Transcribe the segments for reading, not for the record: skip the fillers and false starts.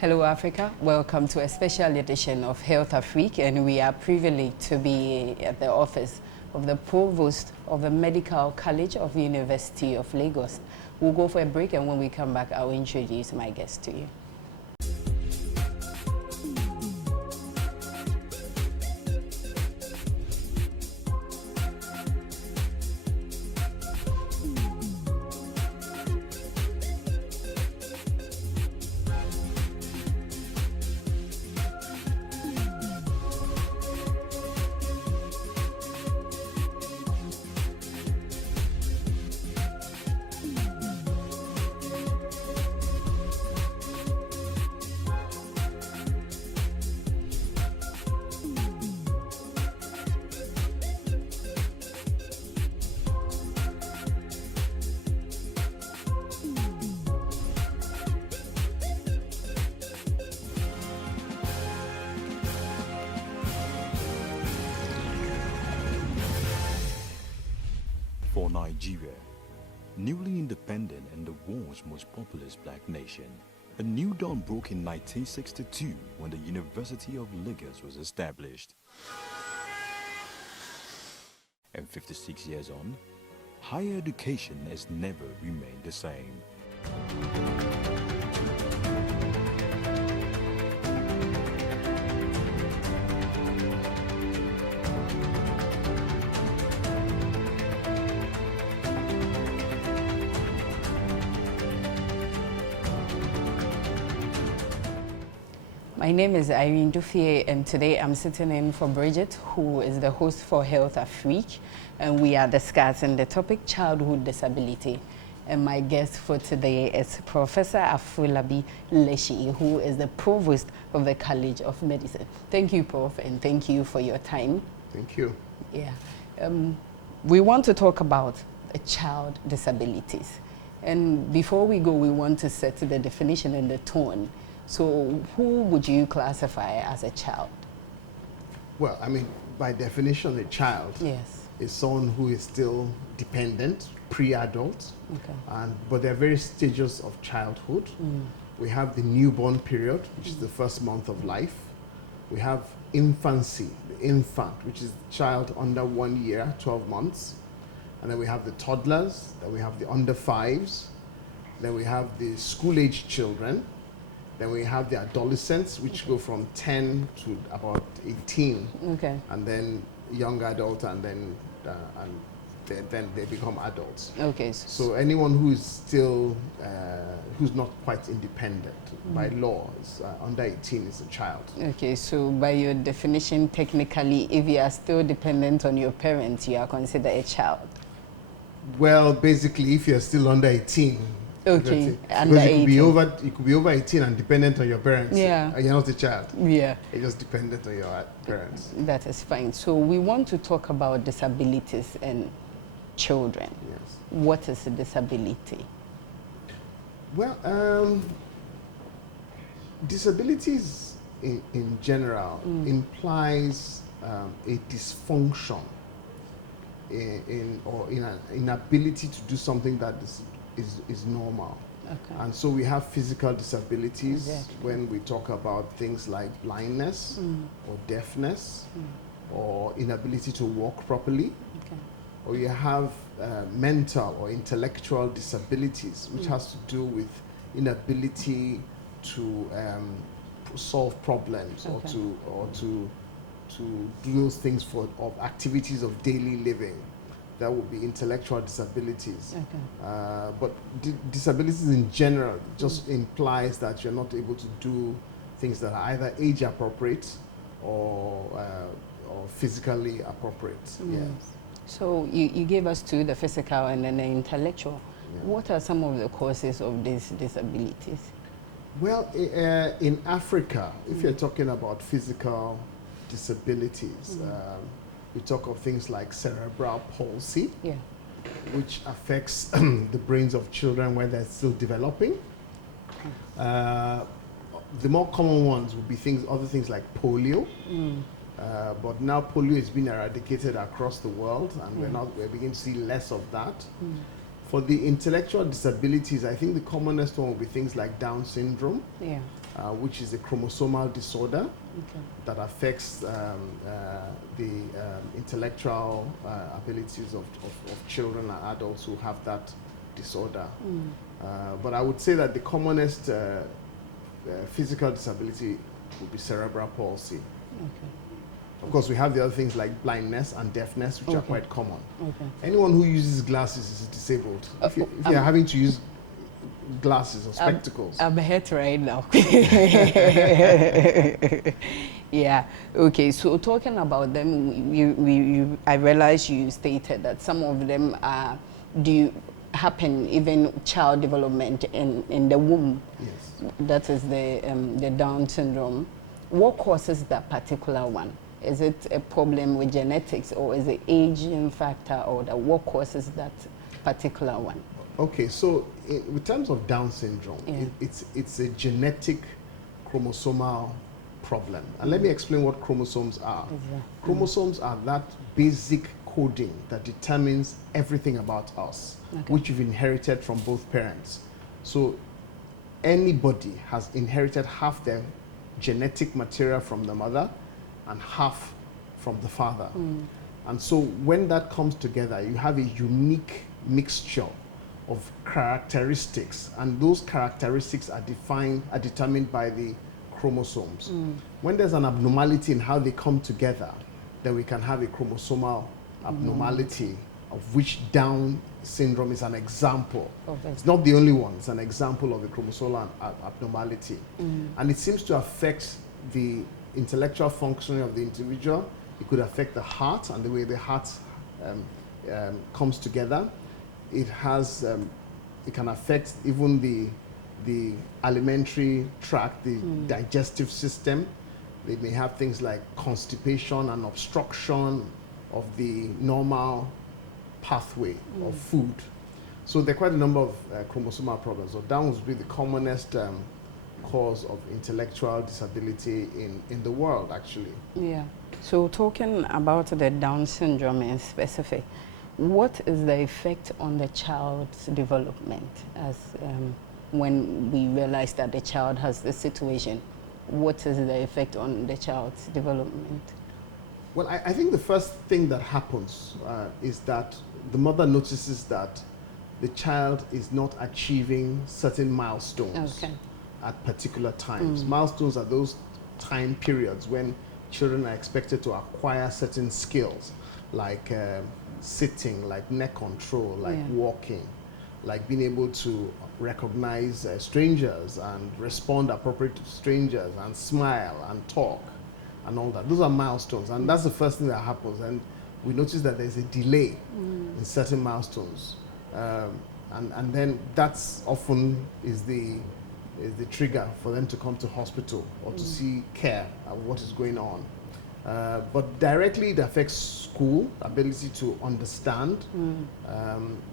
Hello Africa, welcome to a special edition of HealthAfrik, and we are privileged to be at the office of the Provost of the Medical College of the University of Lagos. We'll go for a break, and when we come back, I'll introduce my guest to you. For Nigeria, newly independent and the world's most populous black nation, a new dawn broke in 1962 when the University of Lagos was established. And 56 years on, higher education has never remained the same. My name is Irene Dufie, and today I'm sitting in for Bridget, who is the host for HealthAfrik, and we are discussing the topic childhood disability. And my guest for today is Professor Lesi, who is the Provost of the College of Medicine. Thank you, Prof, and thank you for your time. Thank you. Yeah. We want to talk about child disabilities. And before we go, we want to set the definition and the tone. So who would you classify as a child? Well, I mean, by definition, a child is someone who is still dependent, pre-adult. Okay. But there are various stages of childhood. We have the newborn period, which is the first month of life. We have infancy, the infant, which is the child under 1 year, 12 months. And then we have the toddlers, then we have the under fives, then we have the school-age children. Then we have the adolescents, which go from 10 to about 18. Okay. And then young adult, and then they become adults. Okay. So anyone who is still, who's not quite independent by law, is, under 18 is a child. Okay, so by your definition, technically, if you are still dependent on your parents, you are considered a child. Well, basically, if you're still under 18, okay, under 18. You could be over 18 and dependent on your parents. Yeah. You're not a child. Yeah. You're just dependent on your parents. That is fine. So we want to talk about disabilities and children. Yes. What is a disability? Well, disabilities in general implies a dysfunction in an inability to do something that is normal. Okay. And so we have physical disabilities when we talk about things like blindness or deafness or inability to walk properly. Okay. Or you have mental or intellectual disabilities, which has to do with inability to solve problems or to do those things of activities of daily living. That would be intellectual disabilities. Okay. But disabilities in general just implies that you're not able to do things that are either age appropriate or physically appropriate. Yes. So you gave us two, the physical and then the intellectual. Yeah. What are some of the causes of these disabilities? Well, in Africa, if you're talking about physical disabilities, we talk of things like cerebral palsy, which affects the brains of children when they're still developing. The more common ones would be other things like polio. But now polio is being eradicated across the world, and we're beginning to see less of that. For the intellectual disabilities, I think the commonest one will be things like Down syndrome, Yeah. which is a chromosomal disorder Okay. that affects the intellectual abilities of children and adults who have that disorder. But I would say that the commonest physical disability would be cerebral palsy. Okay. Of course, we have the other things like blindness and deafness, which are quite common. Okay. Anyone who uses glasses is disabled. If you're having to use glasses or spectacles. I'm hurt right now. Yeah. Okay. So talking about them, I realize you stated that some of them happen even child development in the womb. Yes. That is the Down syndrome. What causes that particular one? Is it a problem with genetics, or is it aging factor, or what causes that particular one? Okay, so in terms of Down syndrome, it's a genetic chromosomal problem. And let me explain what chromosomes are. Exactly. Chromosomes are that basic coding that determines everything about us, which you've inherited from both parents. So anybody has inherited half their genetic material from the mother and half from the father. And so when that comes together, you have a unique mixture of characteristics, and those characteristics are determined by the chromosomes. When there's an abnormality in how they come together, then we can have a chromosomal abnormality, of which Down syndrome is an example. It's not the only one, it's an example of a chromosomal abnormality. And it seems to affect the intellectual functioning of the individual. It could affect the heart and the way the heart comes together. It can affect even the alimentary tract, the digestive system. They may have things like constipation and obstruction of the normal pathway of food. So there are quite a number of chromosomal problems. So Down would be the commonest cause of intellectual disability in the world, actually. Yeah. So talking about the Down syndrome in specific, what is the effect on the child's development as when we realize that the child has this situation? What is the effect on the child's development? Well, I think the first thing that happens is that the mother notices that the child is not achieving certain milestones at particular times. Milestones are those time periods when children are expected to acquire certain skills, like sitting, like neck control, like walking, like being able to recognize strangers and respond appropriately to strangers and smile and talk and all that. Those are milestones, and that's the first thing that happens. And we notice that there's a delay in certain milestones, and then that's often is the trigger for them to come to hospital or to see care of what is going on. But directly it affects school ability to understand.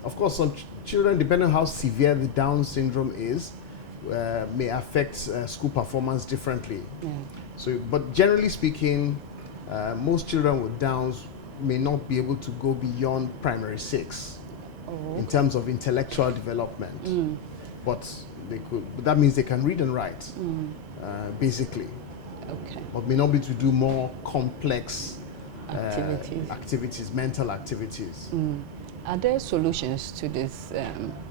Of course, some children, depending on how severe the Down syndrome is, may affect school performance differently. So, but generally speaking, most children with Downs may not be able to go beyond primary 6 in terms of intellectual development. But they could. But that means they can read and write, basically. But may not be able to do more complex activities, mental activities. Are there solutions to these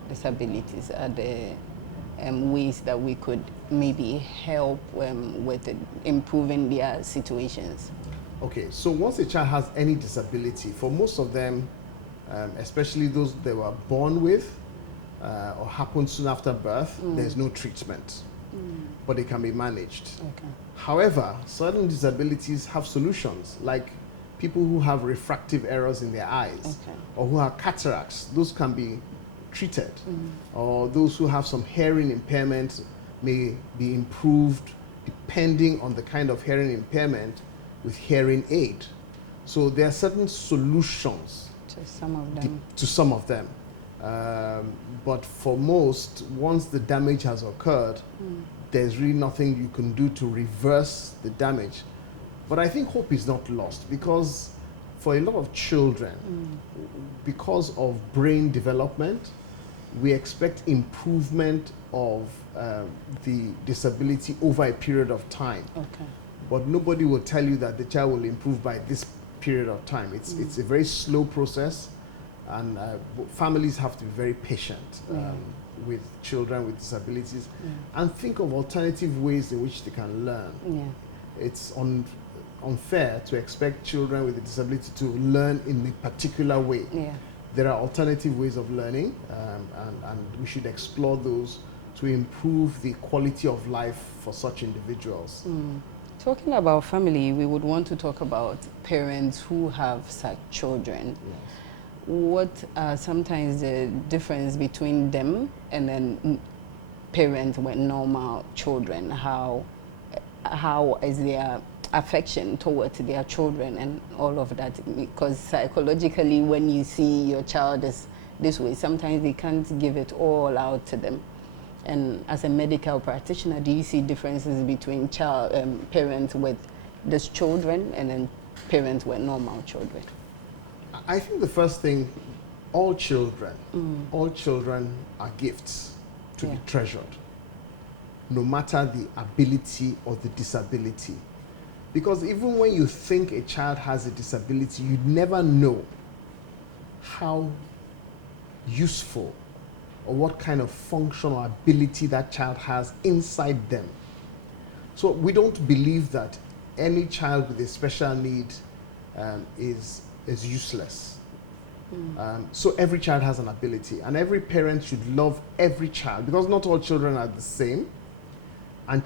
disabilities? Are there ways that we could maybe help with improving their situations? Okay, so once a child has any disability, for most of them, especially those they were born with or happened soon after birth, there's no treatment, but they can be managed. However, certain disabilities have solutions, like people who have refractive errors in their eyes or who have cataracts. Those can be treated. Or those who have some hearing impairment may be improved depending on the kind of hearing impairment with hearing aid. So there are certain solutions to some of them. But for most, once the damage has occurred, there's really nothing you can do to reverse the damage. But I think hope is not lost, because for a lot of children, because of brain development, we expect improvement of the disability over a period of time. Okay. But nobody will tell you that the child will improve by this period of time. It's a very slow process, and families have to be very patient with children with disabilities and think of alternative ways in which they can learn. Yeah. It's unfair to expect children with a disability to learn in a particular way. Yeah. There are alternative ways of learning, and we should explore those to improve the quality of life for such individuals. Talking about family, we would want to talk about parents who have such children. Yes. What are sometimes the difference between them and then parents with normal children? How is their affection towards their children and all of that? Because psychologically, when you see your child is this way, sometimes they can't give it all out to them. And as a medical practitioner, do you see differences between parents with these children and then parents with normal children? I think the first thing, all children are gifts to be treasured, no matter the ability or the disability. Because even when you think a child has a disability, you never know how useful or what kind of function or ability that child has inside them. So we don't believe that any child with a special need is useless. So every child has an ability, and every parent should love every child, because not all children are the same. And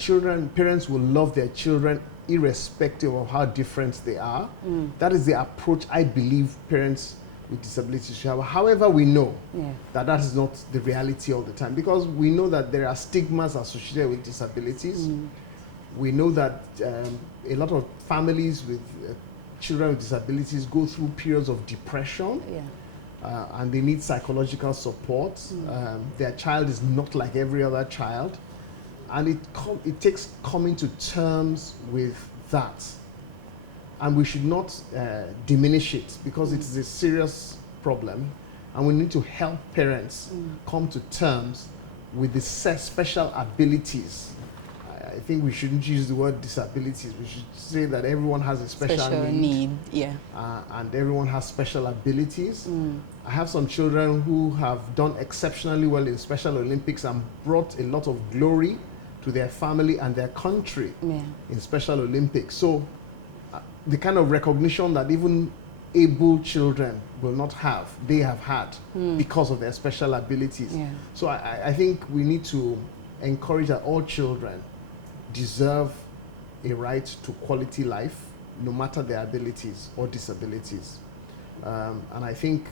parents will love their children irrespective of how different they are. That is the approach I believe parents with disabilities should have. However, we know that is not the reality all the time, because we know that there are stigmas associated with disabilities. We know that a lot of families with children with disabilities go through periods of depression, and they need psychological support. Their child is not like every other child, and it takes coming to terms with that. And we should not diminish it, because it is a serious problem, and we need to help parents come to terms with the special abilities. I think we shouldn't use the word disabilities. We should say that everyone has a special need. And everyone has special abilities. I have some children who have done exceptionally well in Special Olympics and brought a lot of glory to their family and their country in Special Olympics. So the kind of recognition that even able children will not have, they have had because of their special abilities. So I think we need to encourage that all children deserve a right to quality life, no matter their abilities or disabilities. And I think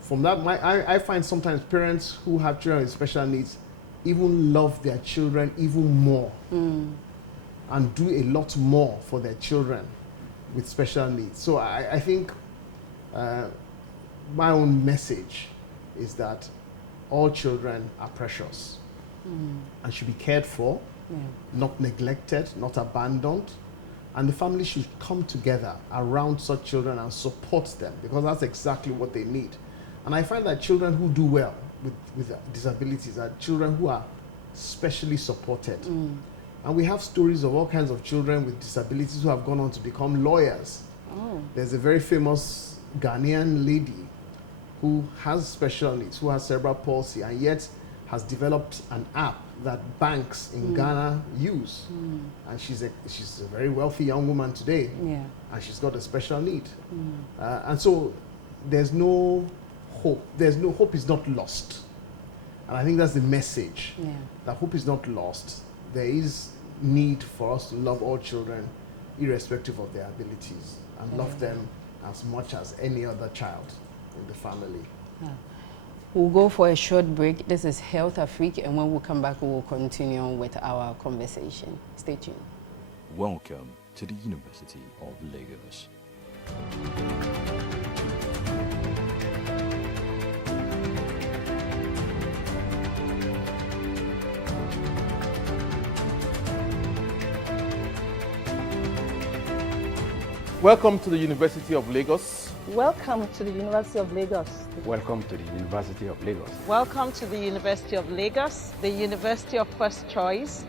from that, I find sometimes parents who have children with special needs even love their children even more and do a lot more for their children with special needs. So I think my own message is that all children are precious and should be cared for, not neglected, not abandoned. And the family should come together around such children and support them, because that's exactly what they need. And I find that children who do well with disabilities are children who are specially supported. And we have stories of all kinds of children with disabilities who have gone on to become lawyers. There's a very famous Ghanaian lady who has special needs, who has cerebral palsy, and yet has developed an app that banks in Ghana use. And she's a very wealthy young woman today, and she's got a special need. And so there's no hope. Hope is not lost. And I think that's the message, that hope is not lost. There is need for us to love all children irrespective of their abilities, and love them as much as any other child in the family. We'll go for a short break. This is HealthAfrik, and when we come back, we will continue with our conversation. Stay tuned. Welcome to the University of Lagos. Welcome to the University of Lagos. Welcome to the University of Lagos. Welcome to the University of Lagos. Welcome to the University of Lagos, the University of First Choice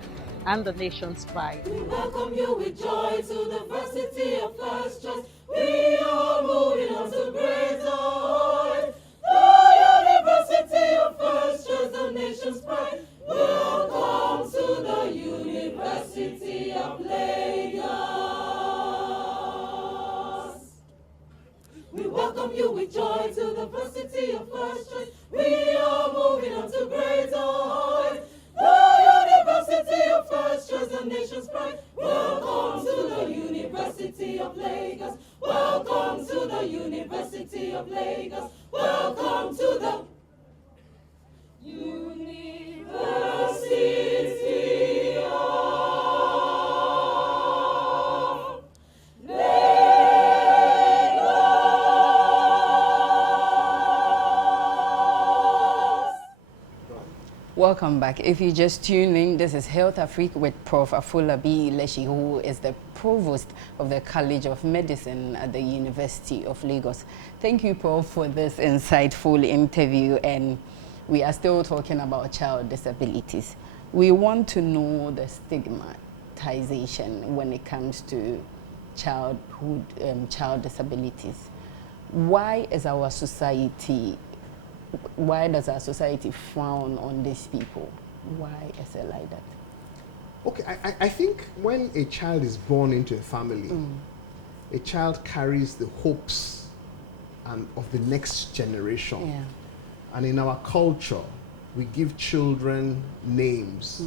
and the nation's pride. We welcome you with joy to the University of First Choice. We are moving on to greater heights. The University of First Choice, the nation's pride. Welcome to the University of Lagos. We welcome you with joy to the University of First Choice. We are moving on to greater heights. The University of First Choice, the nation's pride. Welcome to the University of Lagos. Welcome to the University of Lagos. Welcome to the University of Lagos. Welcome back. If you just tune in, this is HealthAfrik with Prof F Lesi, who is the Provost of the College of Medicine at the University of Lagos. Thank you, Prof, for this insightful interview, and we are still talking about child disabilities. We want to know the stigmatization when it comes to child disabilities. Why does our society frown on these people? Why is it like that? Okay, I think when a child is born into a family, a child carries the hopes of the next generation. Yeah. And in our culture, we give children names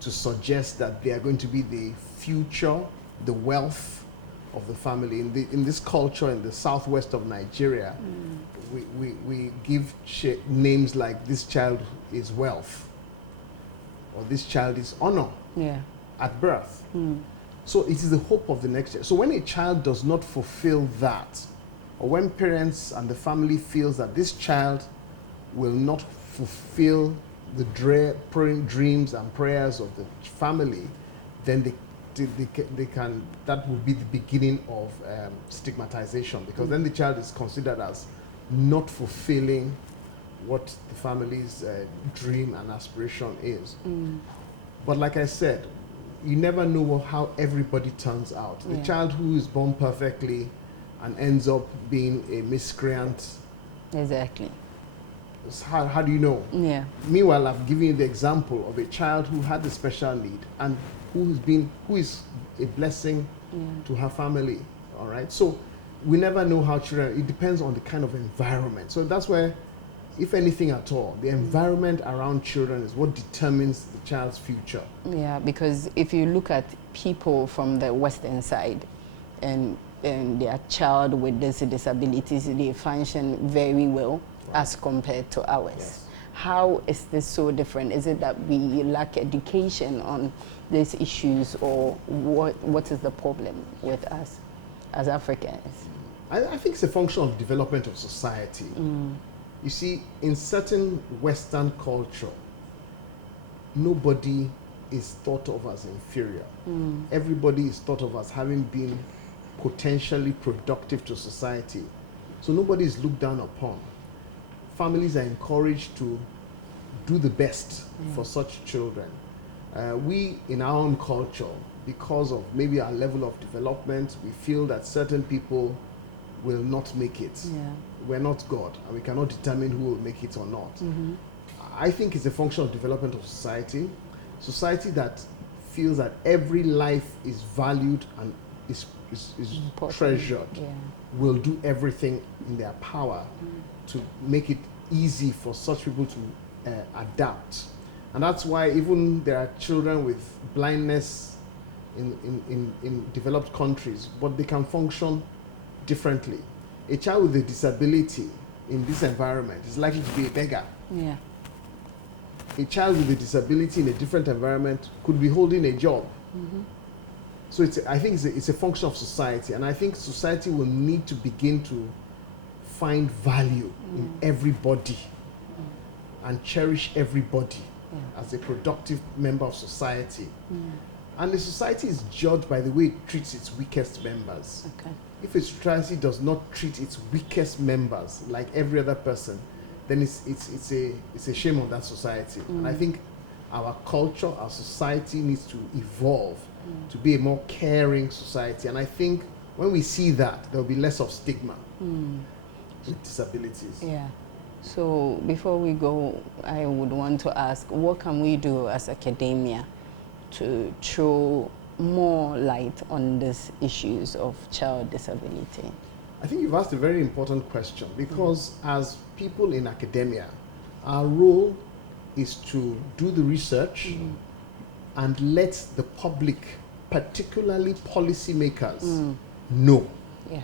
to suggest that they are going to be the future, the wealth of the family. In this culture, in the southwest of Nigeria, we give names like this child is wealth, or this child is honor at birth. So it is the hope of the next year. So when a child does not fulfill that, or when parents and the family feels that this child will not fulfill the dreams and prayers of the family, then they can, that will be the beginning of stigmatization, because then the child is considered as not fulfilling what the family's dream and aspiration is. But like I said, you never know how everybody turns out. The child who is born perfectly and ends up being a miscreant. Exactly. How do you know? Yeah. Meanwhile, I've given you the example of a child who had a special need and who is a blessing to her family. All right. So we never know how children. It depends on the kind of environment. So that's where, if anything at all, the environment around children is what determines the child's future. Yeah, because if you look at people from the Western side and their child with these disabilities, they function very well as compared to ours. Yes. How is this so different? Is it that we lack education on these issues, or what is the problem with us as Africans? I think it's a function of development of society. You see, in certain Western culture, nobody is thought of as inferior. Everybody is thought of as having been potentially productive to society. So nobody is looked down upon. Families are encouraged to do the best for such children. We, in our own culture, because of maybe our level of development, we feel that certain people will not make it. We're not God, and we cannot determine who will make it or not. I think it's a function of development of society. Society that feels that every life is valued and is treasured, will do everything in their power to make it easy for such people to adapt. And that's why even there are children with blindness in developed countries, but they can function differently. A child with a disability in this environment is likely to be a beggar. A child with a disability in a different environment could be holding a job. So I think it's a function of society, and I think society will need to begin to find value in everybody and cherish everybody as a productive member of society. And the society is judged by the way it treats its weakest members. Okay. If a society does not treat its weakest members like every other person, then it's a shame on that society. And I think our culture, our society needs to evolve to be a more caring society. And I think when we see that, there will be less of stigma with disabilities. Yeah. So before we go, I would want to ask, what can we do as academia to throw more light on these issues of child disability? I think you've asked a very important question, because as people in academia, our role is to do the research and let the public, particularly policymakers, know. Yeah.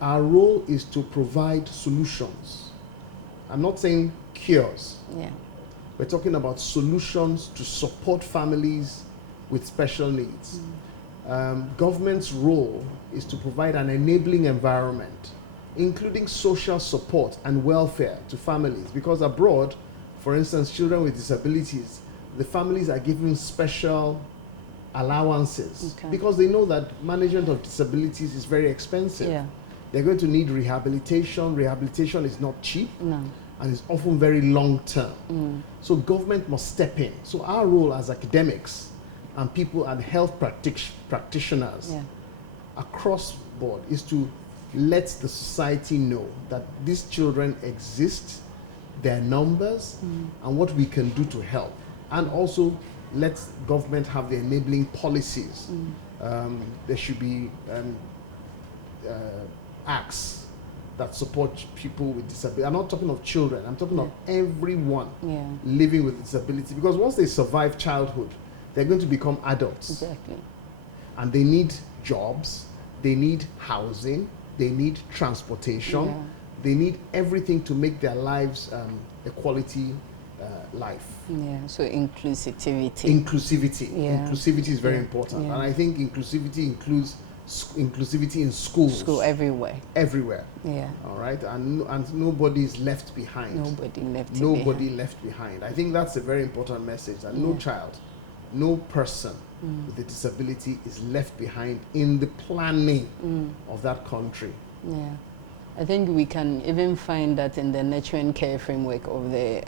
Our role is to provide solutions. I'm not saying cures. Yeah. We're talking about solutions to support families with special needs. Government's role is to provide an enabling environment, including social support and welfare to families. Because abroad, for instance, children with disabilities, the families are given special allowances because they know that management of disabilities is very expensive. Yeah. They're going to need rehabilitation. Rehabilitation is not cheap. No. And it's often very long term. So government must step in. So our role as academics and people and health practitioners across board is to let the society know that these children exist, their numbers, and what we can do to help. And also let government have the enabling policies. There should be acts that support people with disability. I'm not talking of children, I'm talking of everyone living with disability. Because once they survive childhood, they're going to become adults. Exactly. And they need jobs, they need housing, they need transportation, they need everything to make their lives a quality life. Yeah, so inclusivity. Inclusivity is very important. And I think inclusivity includes inclusivity in schools. School everywhere. Everywhere. Yeah. All right. And nobody is left behind. Nobody left behind. I think that's a very important message. That no child, no person with a disability is left behind in the planning of that country. Yeah. I think we can even find that in the nurturing care framework of the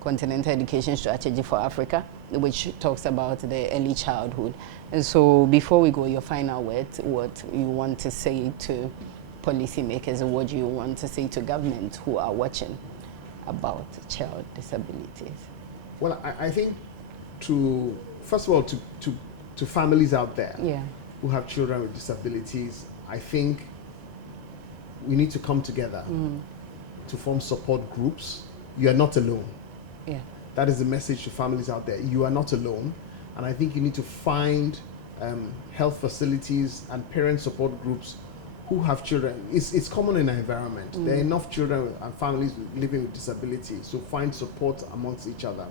Continental Education Strategy for Africa, which talks about the early childhood. And so before we go, your final words, what you want to say to policymakers, or what you want to say to government who are watching about child disabilities? Well, I think first of all, to families out there who have children with disabilities, I think we need to come together to form support groups. You are not alone. Yeah. That is the message to families out there. You are not alone. And I think you need to find health facilities and parent support groups who have children. It's common in our environment. There are enough children and families living with disabilities, so find support amongst each other.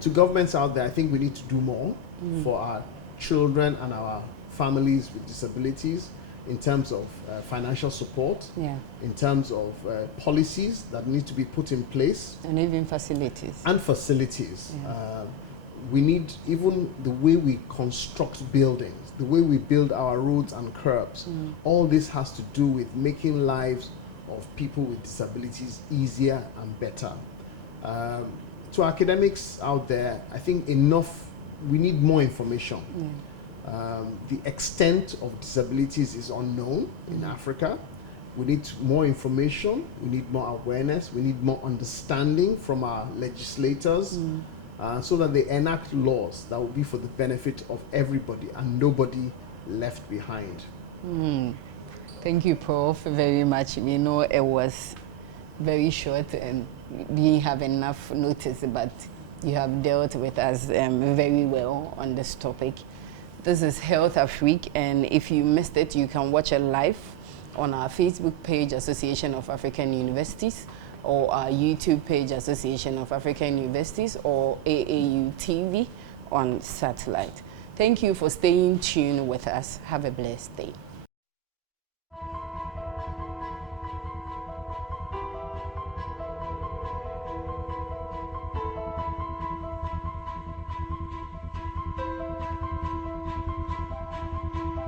To governments out there, I think we need to do more for our children and our families with disabilities in terms of financial support, in terms of policies that need to be put in place. And even facilities. And facilities. We need, even the way we construct buildings, the way we build our roads and curbs, all this has to do with making lives of people with disabilities easier and better. To academics out there, I think we need more information. The extent of disabilities is unknown in Africa. We need more information, we need more awareness, we need more understanding from our legislators so that they enact laws that will be for the benefit of everybody and nobody left behind. Thank you, Prof, very much. You know, it was very short and we didn't have enough notice, but you have dealt with us very well on this topic. This is HealthAfrik, and if you missed it, you can watch it live on our Facebook page, Association of African Universities, or our YouTube page, Association of African Universities, or AAU TV on satellite. Thank you for staying tuned with us. Have a blessed day.